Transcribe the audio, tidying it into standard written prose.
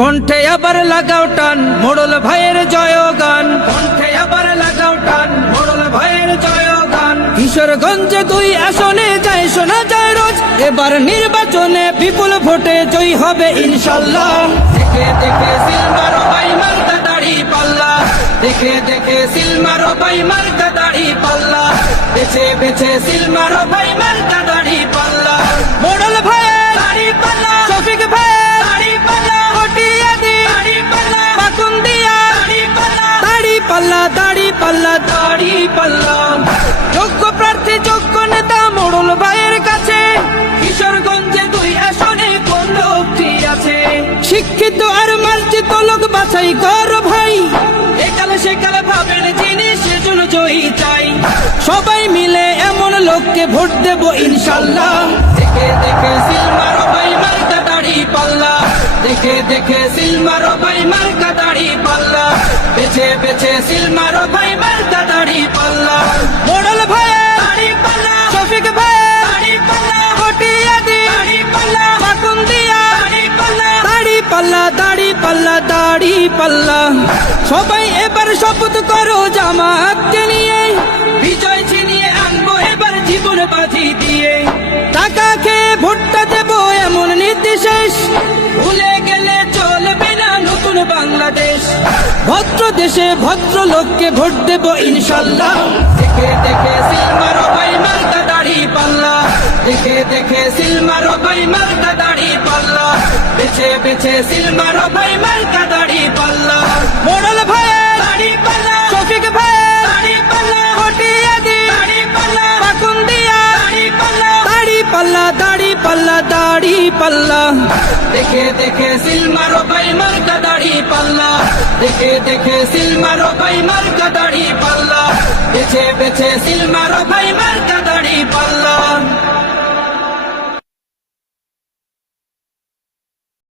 কণ্ঠে আবার লাগাও টান মোড়ল ভাইয়ের জয়গান, কণ্ঠে আবার লাগাও টান মোড়ল ভাইয়ের জয়গান। কিশোরগঞ্জে 2 আসনে যায় শোনা যায় রোজ, এবার নির্বাচনে বিপুল ভোটে জয়ী হবে ইনশাল্লাহ। দেখে দেখে সিলমারো ভাই মার্কা দাড়ি পাল্লা, দেখে দেখে সিলমারো ভাই মার্কা দাড়ি পাল্লা, বেছে বেছে সিলমারো ভাই মার্কা দাড়ি পাল্লা। মোড়ল ভাইয়ের দাড়ি পাল্লা, শফিক ভাইয়ের দাড়ি পাল্লা, দাড়ি পাল্লা দাড়ি পাল্লা। যোগ্য প্রার্থী যোগ্য নেতা মোড়ল ভাইয়ের কাছে, কিশোরগঞ্জে 2 আসনে কোন লোকটি আছে? শিক্ষিত আর মার্জিত লোক বাছাই কর ভাই, একালে সেকালে ভাবেন যিনি সেজন্য জয়ী চাই। সবাই মিলে এমন লোককে ভোট দেব ইনশাল্লাহ। দেখে দেখে সিলমারো ভাই মার্কা দাড়ি পাল্লা, দেখে দেখে সিলমারো ভাই মার্কা দাড়ি পাল্লা, বেছে বেছে সিলমারো ভাই মার্কা দাড়ি পাল্লা। মোড়ল ভাইয়ের দাড়ি পাল্লা, শফিক ভাইয়ের দাড়ি পাল্লা, হটিয়াদি দাড়ি পাল্লা, মাকুন্দিয়া দাড়ি পাল্লা, দাড়ি পাল্লা দাড়ি পাল্লা দাড়ি পাল্লা। সবাই এবার শপথ করো জামাতকে নিয়ে, বিজয় ছিনিয়ে আনবো এবার জীবন বাজি দিয়ে। টাকা খেয়ে ভোটটা দেবো এমন নীতি শেষ, ভুলে গেলে চলবে না নতুন বাংলাদেশ। ভদ্র দেশে ভদ্র লোককে ভোট দেব ইনশাল্লাহ। দেখে দেখে সিলমারো ভাই মার্কা দাড়ি পাল্লা, দেখে দেখে সিলমারো ভাই মার্কা দাড়ি পাল্লা, বেছে বেছে সিলমারো ভাই মার্কা দাড়ি পাল্লা। মোড়ল ভাইয়ের দাড়ি পাল্লা, শফিক ভাইয়ের দাড়ি পাল্লা, হটিয়াদি দাড়ি পাল্লা, মাকুন্দিয়া দাড়ি পাল্লা, দাড়ি পাল্লা দাড়ি পাল্লা দাড়ি পাল্লা। দেখে দেখে সিলমারো ভাই মার্কা দাড়ি পাল্লা, দেখে দেখে সিলমারো ভাই মার্কা দাড়ি পাল্লা, বেছে বেছে সিলমারো ভাই মার্কা দাড়ি পাল্লা।